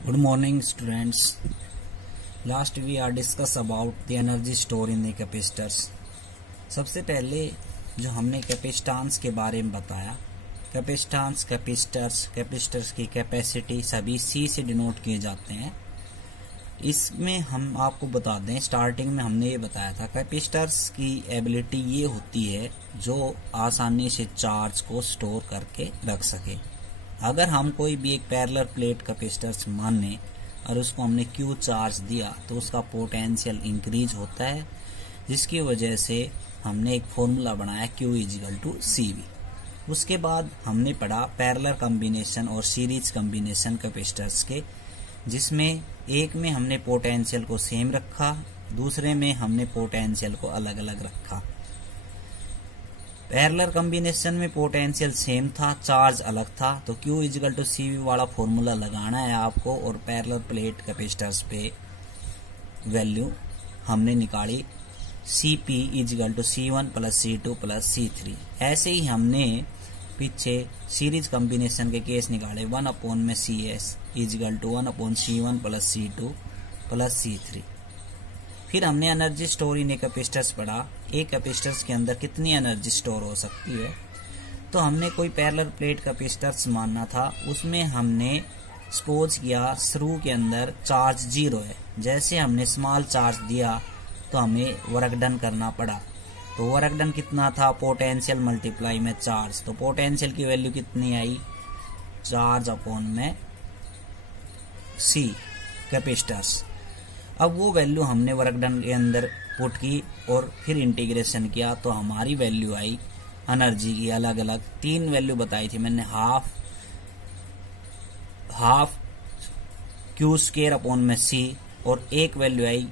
Good morning, students. Last we are discuss about the energy store in the capacitors. सबसे पहले जो हमने capacitance के बारे में बताया, कैपेसिटेंस, कैपेसिटर्स की कैपेसिटी सभी C से डिनोट किए जाते हैं। इसमें हम आपको बता दें, स्टार्टिंग में हमने ये बताया था कैपेसिटर्स की एबिलिटी ये होती है जो आसानी से चार्ज को स्टोर करके रख सके। अगर हम कोई भी एक पैरेलल प्लेट कैपेसिटर्स माने और उसको हमने Q चार्ज दिया तो उसका पोटेंशियल इंक्रीज होता है, जिसकी वजह से हमने एक फॉर्मूला बनाया Q = CV। उसके बाद हमने पढ़ा पैरेलल कॉम्बिनेशन और सीरीज कॉम्बिनेशन कैपेसिटर्स के, जिसमें एक में हमने पोटेंशियल को सेम रखा, दूसरे में हमने पोटेंशियल को अलग अलग रखा। पैरेलल कॉम्बिनेशन में पोटेंशियल सेम था, चार्ज अलग था, तो Q = CV वाला फॉर्मूला लगाना है आपको और पैरेलल प्लेट कैपेसिटर्स पे वैल्यू हमने निकाली Cp = C1 + C2 + C3। ऐसे ही हमने पीछे सीरीज कॉम्बिनेशन के केस निकाले 1/Cs = 1/C1 + C2 + C3। फिर हमने एनर्जी स्टोर इन कैपेसिटर्स पढ़ा, एक कैपेसिटर्स के अंदर कितनी एनर्जी स्टोर हो सकती है। तो हमने कोई पैरेलल प्लेट कैपेसिटर्स मानना था, उसमें हमने सपोज किया शुरू के अंदर चार्ज 0 है। जैसे हमने स्मॉल चार्ज दिया तो हमें वर्क डन करना पड़ा, तो वर्क डन कितना था, पोटेंशियल मल्टीप्लाई में चार्ज, तो पोटेंशियल की वैल्यू कितनी आई, चार्ज अपॉन में C कैपेसिटर्स। अब वो वैल्यू हमने वर्क डन के अंदर पुट की और फिर इंटीग्रेशन किया तो हमारी वैल्यू आई एनर्जी की अलग अलग। 3 वैल्यू बताई थी मैंने, हाफ Q² अपॉन में C, और एक वैल्यू आई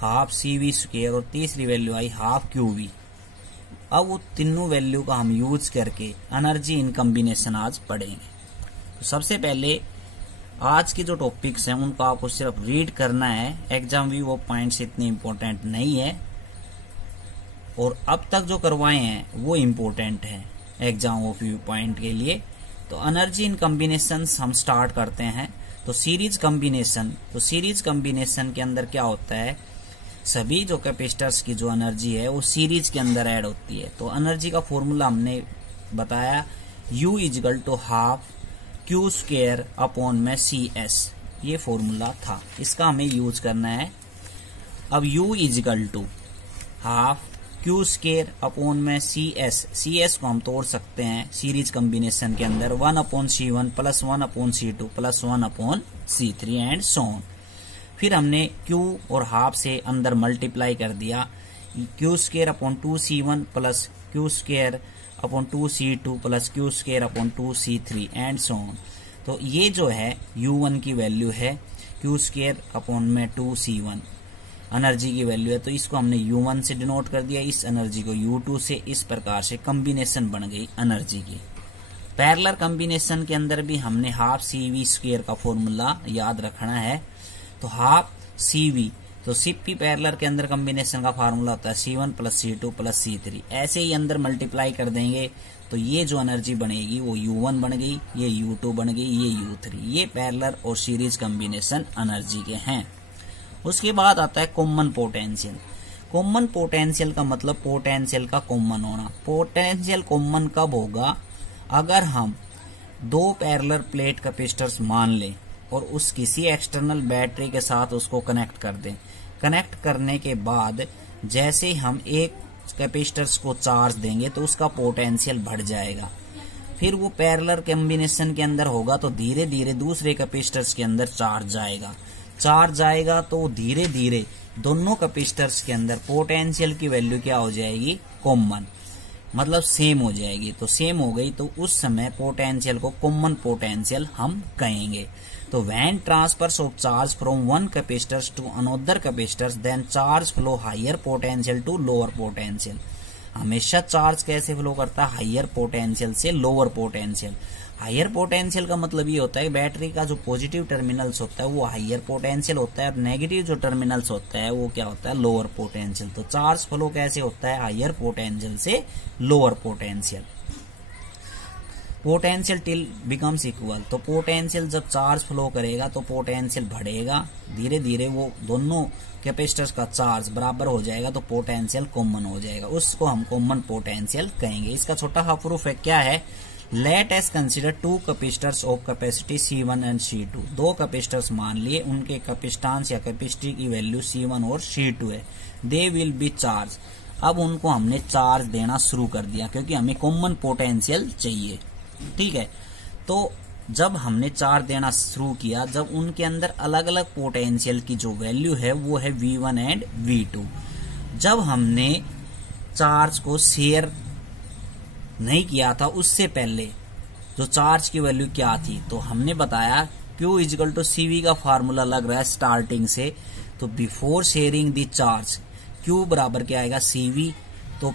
हाफ CV² और तीसरी वैल्यू आई हाफ QV। अब वो तीनों वैल्यू का हम यूज करके एनर्जी इन कॉम्बिनेशन आज पढ़ेंगे। तो सबसे पहले आज के जो टॉपिक्स हैं उनको आपको सिर्फ रीड करना है, एग्जाम भी वो पॉइंट्स इतने इम्पोर्टेंट नहीं है और अब तक जो करवाए हैं वो इम्पोर्टेंट है एग्जाम ऑफ व्यू पॉइंट के लिए। तो एनर्जी इन कॉम्बिनेशन हम स्टार्ट करते हैं। तो सीरीज कॉम्बिनेशन के अंदर क्या होता है, सभी जो कैपेसिटर्स की जो एनर्जी है वो सीरीज के अंदर ऐड होती है। तो एनर्जी का फॉर्मूला हमने बताया U = हाफ Q² अपॉन में CS, ये फॉर्मूला था, इसका हमें यूज करना है। अब U = हाफ Q² अपॉन में CS को हम तोड़ सकते हैं सीरीज कॉम्बिनेशन के अंदर 1/C1 + 1/C2 + 1/C3 and so on. फिर हमने Q और हाफ से अंदर मल्टीप्लाई कर दिया, Q² upon 2C1 + Q² upon 2C2 + Q² upon 2C3 and so on. तो ये जो है U1 की वैल्यू है, Q² अपॉन में 2C1 एनर्जी की वैल्यू है, तो इसको हमने U1 से डिनोट कर दिया, इस एनर्जी को U2 से। इस प्रकार से कॉम्बिनेशन बन गई एनर्जी की। पैरेलल कॉम्बिनेशन के अंदर भी हमने हाफ CV² का फॉर्मूला याद रखना है। तो हाफ CV, तो CP पैरेलल के अंदर कॉम्बिनेशन का फार्मूला होता है C1 + C2 + C3। ऐसे ही अंदर मल्टीप्लाई कर देंगे तो ये जो एनर्जी बनेगी वो U1 बन गई, ये U2 बन गई, ये U3। ये पैरेलल और सीरीज कॉम्बिनेशन एनर्जी के हैं। उसके बाद आता है कॉमन पोटेंशियल। कॉमन पोटेंशियल का मतलब पोटेंशियल का कॉमन होना। पोटेंशियल कॉमन कब होगा, अगर हम 2 पैरेलल प्लेट कैपेसिटर्स मान लें और उस किसी एक्सटर्नल बैटरी के साथ उसको कनेक्ट कर दें। कनेक्ट करने के बाद जैसे हम एक कैपेसिटर्स को चार्ज देंगे तो उसका पोटेंशियल बढ़ जाएगा। फिर वो पैरेलल कॉम्बिनेशन के अंदर होगा तो धीरे धीरे दूसरे कैपेसिटर्स के अंदर चार्ज जाएगा तो धीरे धीरे दोनों कैपेसिटर्स के अंदर पोटेंशियल की वैल्यू क्या हो जाएगी, कॉमन, मतलब सेम हो जाएगी। तो सेम हो गई तो उस समय पोटेंशियल को कॉमन पोटेंशियल हम कहेंगे। तो when transfers of charge from one capacitors to another capacitors then charge flow higher potential to lower potential. हमेशा चार्ज कैसे फ्लो करता है, हायर पोटेंशियल से लोअर पोटेंशियल। हायर पोटेंशियल का मतलब ये होता है बैटरी का जो पॉजिटिव टर्मिनल्स होता है वो हायर पोटेंशियल होता है और नेगेटिव जो टर्मिनल्स होता है वो क्या होता है, लोअर पोटेंशियल। तो चार्ज फ्लो कैसे होता है, हायर पोटेंशियल से lower potential. Potential till becomes equal, तो पोटेंशियल जब चार्ज फ्लो करेगा तो पोटेंशियल बढ़ेगा, धीरे धीरे वो दोनों कैपेसिटर्स का चार्ज बराबर हो जाएगा तो पोटेंशियल कॉमन हो जाएगा, उसको हम कॉमन पोटेंशियल कहेंगे। इसका छोटा सा प्रूफ है, क्या है, let's consider two capacitors of capacity C1 and C2। दो कैपेसिटर्स मान लिए, उनके कैपेसिटेंस या कैपेसिटी की वैल्यू C1 और C2 है, दे विल बी चार्ज। अब उनको हमने चार्ज देना शुरू कर दिया क्योंकि हमें कॉमन पोटेंशियल चाहिए, ठीक है। तो जब हमने चार्ज देना शुरू किया, जब उनके अंदर अलग अलग पोटेंशियल की जो वैल्यू है वो है V1 एंड V2। जब हमने चार्ज को शेयर नहीं किया था उससे पहले जो चार्ज की वैल्यू क्या थी, तो हमने बताया Q इजिकल टू CV का फार्मूला लग रहा है स्टार्टिंग से, तो before sharing the charge Q बराबर क्या आएगा CV, तो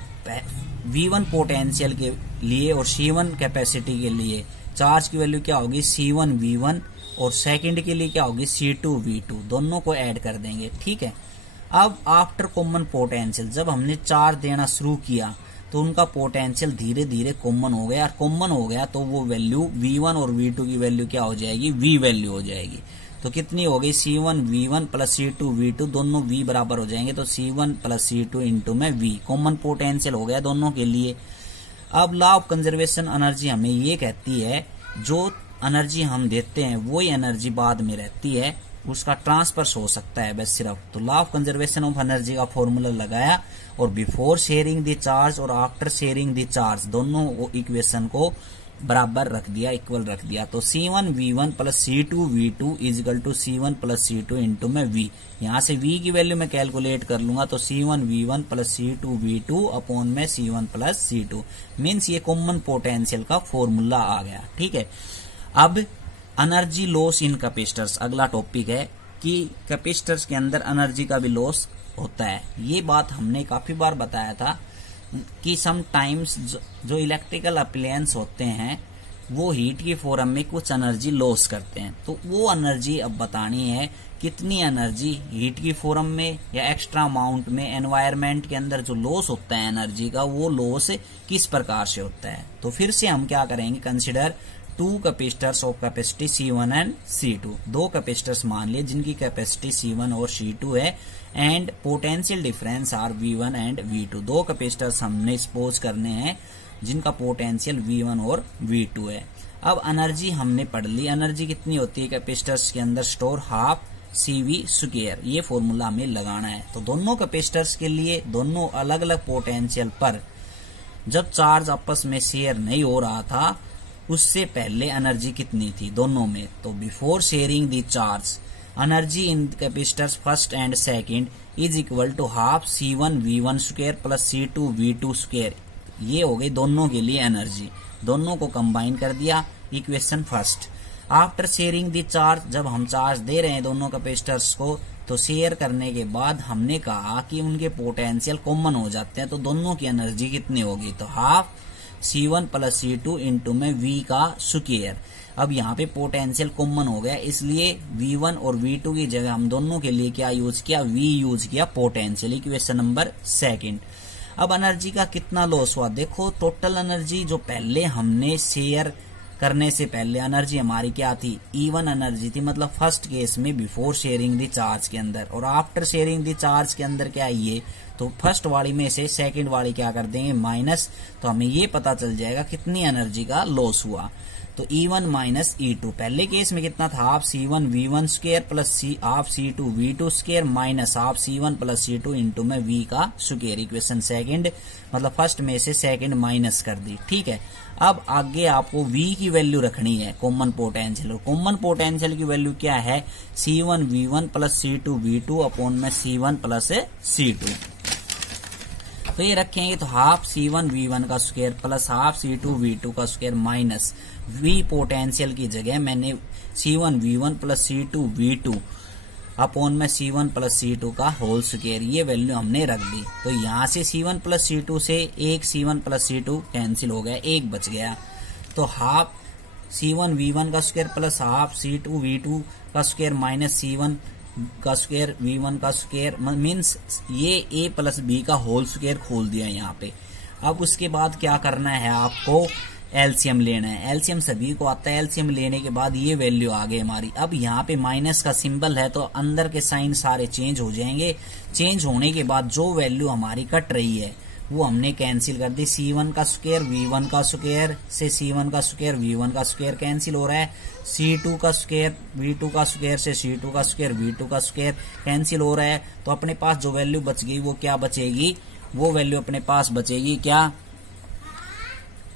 V1 पोटेंशियल के लिए और C1 कैपेसिटी के लिए चार्ज की वैल्यू क्या होगी C1 V1, और सेकंड के लिए क्या होगी C2 V2, दोनों को ऐड कर देंगे, ठीक है। अब आफ्टर कॉमन पोटेंशियल जब हमने चार्ज देना शुरू किया तो उनका पोटेंशियल धीरे धीरे कॉमन हो गया, और कॉमन हो गया तो वो वैल्यू V1 और V2 की वैल्यू क्या हो जाएगी, V वैल्यू हो जाएगी। तो कितनी हो गई C1 V1 plus C2 V2, दोनों V बराबर हो जाएंगे, तो C1 प्लस C2 इंटू में V, कॉमन पोटेंशियल हो गया दोनों के लिए। अब लॉ ऑफ कंजर्वेशन एनर्जी हमें ये कहती है जो एनर्जी हम देते हैं वही एनर्जी बाद में रहती है, उसका ट्रांसफर हो सकता है बस सिर्फ। तो law of conservation of energy का फॉर्मूला लगाया और बिफोर शेयरिंग द चार्ज और आफ्टर शेयरिंग द चार्ज दोनों इक्वेशन को बराबर रख दिया, इक्वल रख दिया। तो C1 V1 plus C2 V2 equal to C1 plus C2 into में V, यहाँ से V की वैल्यू मैं कैलकुलेट कर लूंगा, तो C1 V1 plus C2 V2 upon में C1 प्लस C2, मीन्स ये कॉमन पोटेंशियल का फॉर्मूला आ गया, ठीक है। अब एनर्जी लॉस इन कैपेसिटर्स अगला टॉपिक है कि कैपेसिटर्स के अंदर एनर्जी का भी लॉस होता है। ये बात हमने काफी बार बताया था कि सम टाइम्स जो इलेक्ट्रिकल अप्लायंस होते हैं वो हीट की फॉर्म में कुछ एनर्जी लॉस करते हैं, तो वो एनर्जी अब बतानी है कितनी एनर्जी हीट की फॉर्म में या एक्स्ट्रा अमाउंट में एनवायरनमेंट के अंदर जो लॉस होता है एनर्जी का, वो लॉस किस प्रकार से होता है। तो फिर से हम क्या करेंगे, consider two capacitors of capacity C1 and C2। दो कैपेसिटर्स मान लिए जिनकी कैपेसिटी C1 और C2 है, and potential difference are V1 and V2। दो कैपेसिटर्स हमने सपोज करने हैं जिनका पोटेंशियल V1 और V2 है। अब एनर्जी हमने पढ़ ली, एनर्जी कितनी होती है कैपेसिटर्स के अंदर स्टोर, हाफ CV स्क्वायर, ये फॉर्मूला हमें लगाना है। तो दोनों कैपेसिटर्स के लिए दोनों अलग अलग पोटेंशियल पर जब चार्ज आपस में शेयर नहीं हो रहा था उससे पहले एनर्जी कितनी थी दोनों में, तो before sharing the charge energy in capacitors first and second is equal to half C1 V1 square plus C2 V2 square. ये हो गई दोनों के लिए एनर्जी, दोनों को कंबाइन कर दिया, equation first. After sharing the charge, जब हम चार्ज दे रहे हैं दोनों कैपेसिटर्स को, तो शेयर करने के बाद हमने कहा कि उनके पोटेंशियल कॉमन हो जाते हैं, तो दोनों की एनर्जी कितनी होगी, तो half C1 plus C2 into में V का स्क्वायर। अब यहाँ पे पोटेंशियल कॉमन हो गया, इसलिए V1 और V2 की जगह हम दोनों के लिए क्या यूज किया, V यूज किया पोटेंशियल, इक्वेशन नंबर सेकंड। अब एनर्जी का कितना लॉस हुआ, देखो टोटल एनर्जी जो पहले हमने शेयर करने से पहले एनर्जी हमारी क्या थी, E1 एनर्जी थी, मतलब फर्स्ट केस में बिफोर शेयरिंग द चार्ज के अंदर, और आफ्टर शेयरिंग द चार्ज के अंदर क्या है ये, तो फर्स्ट वाली में से सेकंड वाली क्या कर देंगे माइनस, तो हमें ये पता चल जाएगा कितनी एनर्जी का लॉस हुआ। तो E1 माइनस E2, पहले केस में कितना था, half C1 V1 square plus half C2 V2 square minus half C1 plus C2 into में V का स्क्वायर, इक्वेशन सेकंड, मतलब फर्स्ट में से सेकंड माइनस कर दी, ठीक है। अब आगे आपको V की वैल्यू रखनी है कॉमन पोटेंशियल, और कॉमन पोटेंशियल की वैल्यू क्या है, C1 V1 plus C2 V2 upon में C1 प्लस C2। तो ये रखेंगे तो हाफ C1 V1 का square plus half C2 V2 का स्क्वायर माइनस V पोटेंशियल की जगह मैंने C1 V1 plus C2 V2 upon में C1 प्लस C2 का होल स्क्वायर, ये वैल्यू हमने रख दी। तो यहाँ से C1 प्लस C2 से एक C1 प्लस C2 कैंसिल हो गया, एक बच गया, तो हाफ C1 V1 का square plus half C2 V2 का स्क्वायर माइनस C1 का स्क्वायर V1 का स्क्वायर, मीन्स ये A प्लस B का होल स्क्वायर खोल दिया यहाँ पे। अब उसके बाद क्या करना है आपको, एलसीएम लेना है। एलसीएम सभी को आता है। एलसीएम लेने के बाद ये वैल्यू आ गई हमारी। अब यहाँ पे माइनस का सिंबल है तो अंदर के साइन सारे चेंज हो जाएंगे। चेंज होने के बाद जो वैल्यू हमारी कट रही है वो हमने कैंसिल कर दी। C1 का स्क्वायर V1 का स्क्वायर से C1 का स्क्वायर V1 का स्क्वायर कैंसिल हो रहा है। C2 का स्क्वायर V2 का स्क्वायर से C2 का स्क्वायर V2 का स्क्वायर कैंसिल हो रहा है। तो अपने पास जो वैल्यू बच गई वो क्या बचेगी? वो वैल्यू अपने पास बचेगी क्या?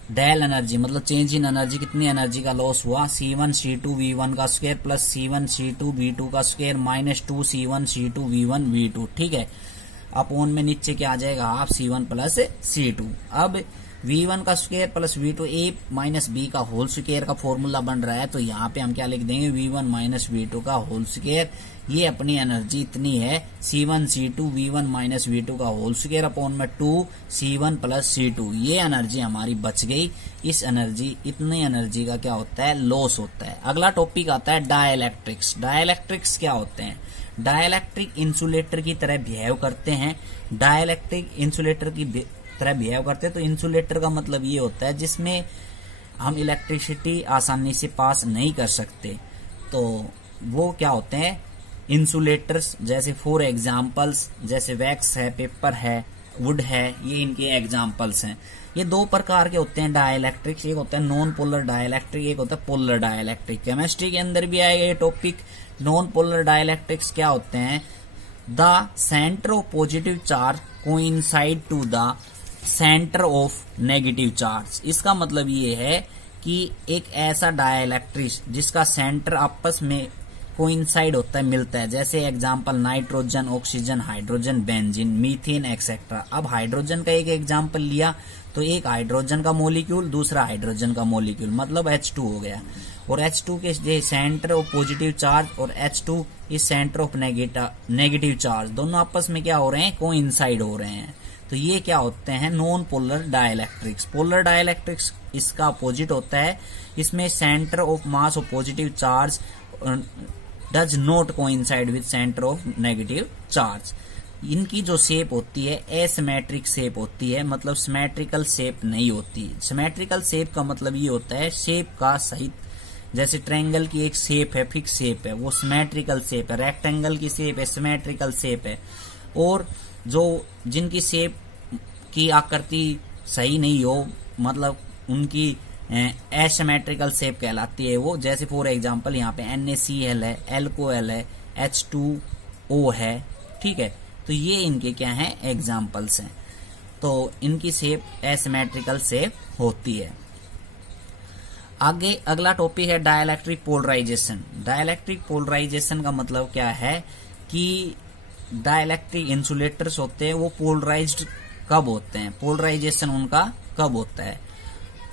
डेल एनर्जी, मतलब चेंज इन एनर्जी। कितनी एनर्जी का लॉस हुआ? C1 C2 V1 का square plus C1 C2 V2 का square minus 2 C1 C2 V1 V2। ठीक है, अपोन में नीचे क्या आ जाएगा? Half C1 plus C2। अब V1 का square plus V2 A minus B का होल स्क्वायर का फॉर्मूला बन रहा है। तो यहाँ पे हम क्या लिख देंगे? V1 माइनस V2 का होल स्क्वायर। ये अपनी एनर्जी इतनी है C1 C2 V1 minus V2 का होल स्क्वायर अपोन में 2 C1 प्लस C2। ये एनर्जी हमारी बच गई। इस एनर्जी, इतनी एनर्जी का क्या होता है? लॉस होता है। अगला टॉपिक आता है डाइलेक्ट्रिक्स। डाइलेक्ट्रिक्स क्या होते हैं? डाइलेक्ट्रिक इंसुलेटर की तरह बिहेव करते हैं। डाइलेक्ट्रिक इंसुलेटर की तरह बिहेव करते हैं। तो इंसुलेटर का मतलब ये होता है जिसमें हम इलेक्ट्रिसिटी आसानी से पास नहीं कर सकते। तो वो क्या होते हैं? इंसुलेटर्स। जैसे फॉर एग्जाम्पल्स, जैसे वैक्स है, पेपर है, वुड है, ये इनके एग्जाम्पल्स हैं। ये दो प्रकार के होते हैं डाइलेक्ट्रिक्स। एक होता है नॉन पोलर डाइलेक्ट्रिक, एक होता है पोलर डाइलेक्ट्रिक। केमिस्ट्री के अंदर भी आएगा ये टॉपिक। नॉन पोलर डाइलेक्ट्रिक्स क्या होते हैं? The centre of positive charge coincide to the centre of negative charge. इसका मतलब ये है कि एक ऐसा डाइलेक्ट्रिक जिसका सेंटर आपस में कोइंसाइड होता है, मिलता है। जैसे example nitrogen, oxygen, hydrogen, benzene, methane etcetera. अब हाइड्रोजन का एक एग्जांपल लिया तो एक हाइड्रोजन का मॉलिक्यूल, दूसरा हाइड्रोजन का मॉलिक्यूल, मतलब H2 हो गया। और H2 के सेंटर ऑफ पॉजिटिव चार्ज और H2 इस सेंटर ऑफ नेगेटिव चार्ज, दोनों आपस में क्या हो रहे हैं? कोइंसाइड हो रहे हैं। तो ये क्या होते हैं? Non polar dielectrics. Polar dielectrics इसका अपोजिट होता है। इसमें centre of mass of positive charge does not coincide with centre of negative charge. इनकी जो शेप होती है एसिमेट्रिक शेप होती है, मतलब सिमेट्रिकल शेप नहीं होती। सिमेट्रिकल शेप का मतलब ये होता है शेप का सही। जैसे ट्रायंगल की एक शेप है, फिक्स शेप है, वो सिमेट्रिकल शेप है। रेक्टेंगल की शेप है, सिमेट्रिकल शेप है। और जो जिनकी शेप की आकृति सही नहीं हो, मतलब उनकी एसिमेट्रिकल शेप कहलाती है वो। जैसे फॉर एग्जांपल यहाँ पे NaCl है, एल्कोहल है, H2O है। ठीक है, तो ये इनके क्या हैं? एग्जांपल्स हैं। तो इनकी शेप एसिमेट्रिकल शेप होती है। आगे अगला टॉपिक है डाइलेक्ट्रिक पोलराइजेशन। डाइलेक्ट्रिक पोलराइजेशन का मतलब क्या है कि डाइलेक्ट्रिक इंसुलेटर्स होते हैं वो पोलराइज्ड कब होते हैं? पोलराइजेशन उनका कब होता है?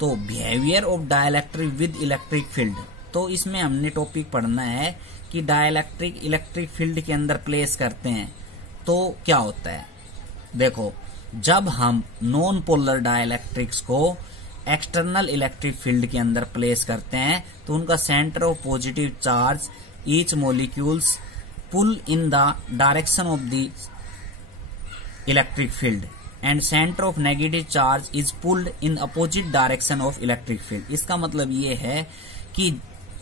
तो behaviour of dielectric with electric field. तो इसमें हमने टॉपिक पढ़ना है कि डाइलेक्ट्रिक इलेक्ट्रिक फील्ड के अंदर प्लेस करते हैं तो क्या होता है। देखो, जब हम नॉन पोलर डाइलेक्ट्रिक्स को एक्सटर्नल इलेक्ट्रिक फील्ड के अंदर प्लेस करते हैं तो उनका centre of positive charge each molecules pull in the direction of the electric field and centre of negative charge is pulled in opposite direction of electric field. इसका मतलब ये है कि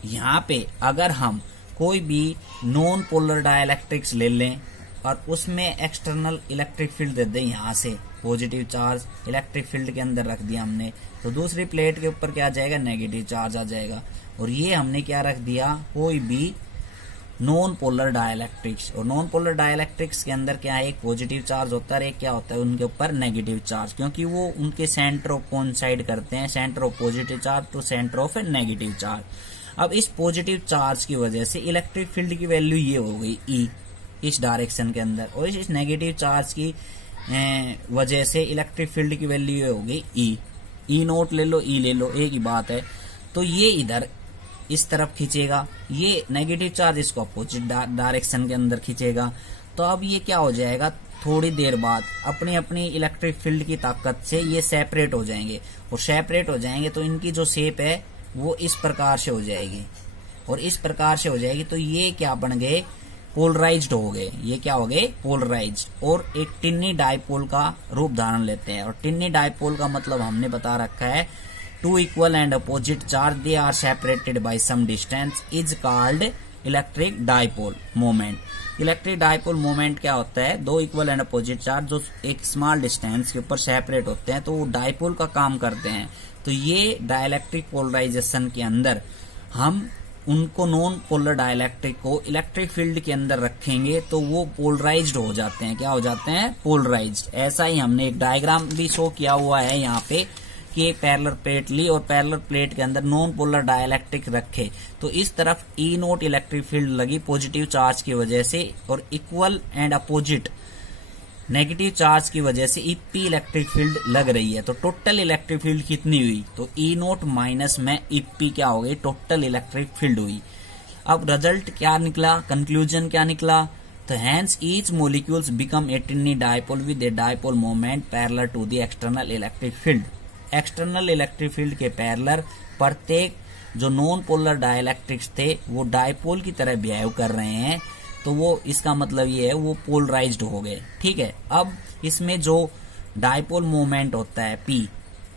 यहाँ पे अगर हम कोई भी नॉन पोलर डाइलेक्ट्रिक्स ले लें और उसमें एक्सटर्नल इलेक्ट्रिक फील्ड दे दें, यहाँ से पॉजिटिव चार्ज इलेक्ट्रिक फील्ड के अंदर रख दिया हमने, तो दूसरी प्लेट के ऊपर क्या आ जाएगा? नेगेटिव चार्ज आ जाएगा। और ये हमने क्या रख दिया? कोई भी नॉन पोलर डाइलेक्ट्रिक्स। और नॉन पोलर डाइलेक्ट्रिक्स के अंदर क्या है? एक पॉजिटिव चार्ज होता है, एक क्या होता है उनके ऊपर? नेगेटिव चार्ज, क्योंकि वो उनके सेंटर ऑफ कोइंसाइड करते हैं, centre of positive charge to centre of negative charge. अब इस पॉजिटिव चार्ज की वजह से इलेक्ट्रिक फील्ड की वैल्यू ये हो गई E इस डायरेक्शन के अंदर, और इस नेगेटिव चार्ज की वजह से इलेक्ट्रिक फील्ड की वैल्यू ये हो गई E नोट ले लो, E ले लो, एक ही बात है। तो ये इधर इस तरफ खींचेगा, ये नेगेटिव चार्ज इसको अपोजिट डायरेक्शन के अंदर खींचेगा। तो अब ये क्या हो जाएगा? थोड़ी देर बाद अपनी अपनी इलेक्ट्रिक फील्ड की ताकत से ये सेपरेट हो जाएंगे, और सेपरेट हो जाएंगे तो इनकी जो शेप है वो इस प्रकार से हो जाएगी, और इस प्रकार से हो जाएगी। तो ये क्या बन गए? पोलराइज्ड हो गए। ये क्या हो गए? पोलराइज्ड। और एक टिन्नी डाइपोल का रूप धारण लेते हैं। और टिन्नी डाइपोल का मतलब हमने बता रखा है two equal and opposite charge, they are separated by some distance, is called electric dipole moment. Electric dipole moment क्या होता है, दो इक्वल एंड अपोजिट चार्ज जो एक स्मॉल डिस्टेंस के ऊपर सेपरेट होते हैं तो वो डाइपोल का काम करते हैं। तो ये डाइलेक्ट्रिक पोलराइजेशन के अंदर हम उनको नॉन पोलर डाइलेक्ट्रिक को इलेक्ट्रिक फील्ड के अंदर रखेंगे तो वो पोलराइज्ड हो जाते हैं। क्या हो जाते हैं, पोलराइज्ड। ऐसा ही हमने एक डायग्राम भी शो किया हुआ है यहाँ पे कि एक पैरेलल प्लेट ली और पैरेलल प्लेट के अंदर नॉन पोलर डाइलेक्ट्रिक रखे तो इस तरफ ई नोट इलेक्ट्रिक फील्ड लगी पॉजिटिव चार्ज की वजह से और equal and opposite negative charge की वजह से ईपी इलेक्ट्रिक फील्ड लग रही है। तो टोटल इलेक्ट्रिक फील्ड कितनी हुई, तो ई नोट माइनस में ईपी क्या हो गई, टोटल इलेक्ट्रिक फील्ड हुई। अब रिजल्ट क्या निकला, कंक्लूजन क्या निकला, तो hence each molecules become a tiny dipole with a dipole moment parallel to the external electric field. External electric field के पैरेलल प्रत्येक जो नॉन पोलर डाइलेक्ट्रिक्स थे वो डाइपोल की तरह बिहेव कर रहे हैं, तो वो इसका मतलब ये है वो पोलराइज्ड हो गए। ठीक है, अब इसमें जो डाइपोल मोमेंट होता है पी,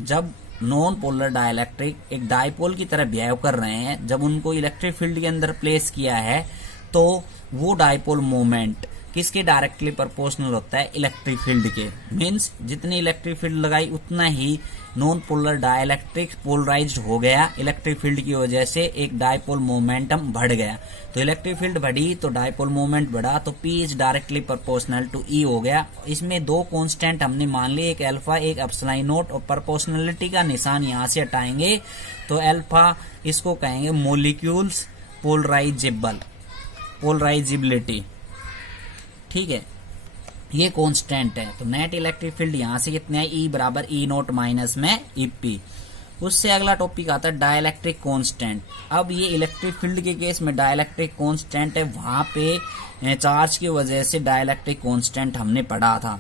जब नॉन पोलर डाइलेक्ट्रिक एक डाइपोल की तरह बिहेव कर रहे हैं, जब उनको इलेक्ट्रिक फील्ड के अंदर प्लेस किया है तो वो डाइपोल मोमेंट किसके डायरेक्टली प्रोपोर्शनल होता है, इलेक्ट्रिक फील्ड के। मींस जितनी इलेक्ट्रिक फील्ड लगाई उतना ही नॉन पोलर डाइलेक्ट्रिक पोलराइज्ड हो गया, इलेक्ट्रिक फील्ड की वजह से एक डाइपोल मोमेंटम बढ़ गया। तो इलेक्ट्रिक फील्ड बढ़ी तो डाइपोल मोमेंट बढ़ा, तो P is directly proportional to E हो गया। इसमें दो कांस्टेंट हमने मान लिए, एक अल्फा एक एप्सिलॉन नॉट, और प्रोपोर्शनलिटी का निशान यहां से हटाएंगे तो अल्फा इसको कहेंगे मोलिक्यूल्स पोलराइजिबिलिटी। ठीक है, ये कांस्टेंट है। तो नेट इलेक्ट्रिक फील्ड यहां से कितने है, E बराबर E नोट माइनस में EP। उससे अगला टॉपिक आता है डाइलेक्ट्रिक कांस्टेंट। अब ये इलेक्ट्रिक फील्ड के केस में डाइलेक्ट्रिक कांस्टेंट है, वहां पे चार्ज की वजह से डाइलेक्ट्रिक कांस्टेंट हमने पढ़ा था।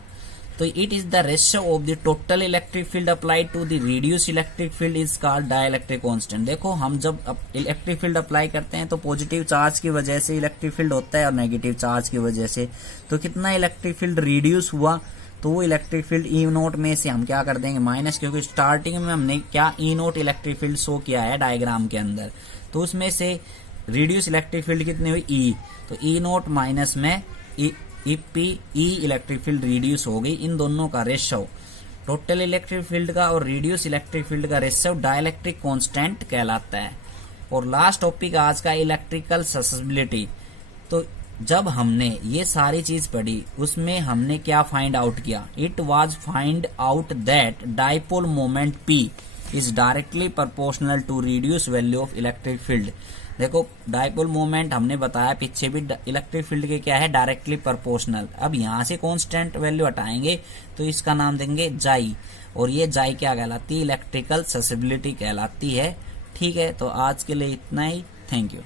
तो it is the ratio of the total electric field applied to the reduce electric field is called dielectric constant. देखो हम जब इलेक्ट्रिक फील्ड अप्लाई करते हैं तो पॉजिटिव चार्ज की वजह से इलेक्ट्रिक फील्ड होता है और नेगेटिव चार्ज की वजह से, तो कितना इलेक्ट्रिक फील्ड रिड्यूस हुआ, तो वो इलेक्ट्रिक फील्ड ई नोट में से हम क्या कर देंगे माइनस, क्योंकि स्टार्टिंग में हमने क्या ई नोट इलेक्ट्रिक फील्ड शो किया है डायग्राम के अंदर, तो उसमें से रिड्यूस इलेक्ट्रिक फील्ड कितनी हुई E, तो ई नोट माइनस में EP E electric field reduce हो गई। इन दोनों का रेशियो टोटल इलेक्ट्रिक फील्ड का और रिड्यूस इलेक्ट्रिक फील्ड का रेशियो डाइलेक्ट्रिक कांस्टेंट कहलाता है। और लास्ट टॉपिक आज का इलेक्ट्रिकल ससेसिबिलिटी। तो जब हमने ये सारी चीज पढ़ी उसमें हमने क्या फाइंड आउट किया, it was find out that dipole moment P is directly proportional to reduce value of electric field. देखो डाइपोल मोमेंट हमने बताया पीछे भी इलेक्ट्रिक फील्ड के क्या है, डायरेक्टली प्रोपोर्शनल। अब यहां से कांस्टेंट वैल्यू हटाएंगे तो इसका नाम देंगे जाई, और ये जाई क्या कहलाती है, इलेक्ट्रिकल ससेसिबिलिटी कहलाती है। ठीक है, तो आज के लिए इतना ही, थैंक यू।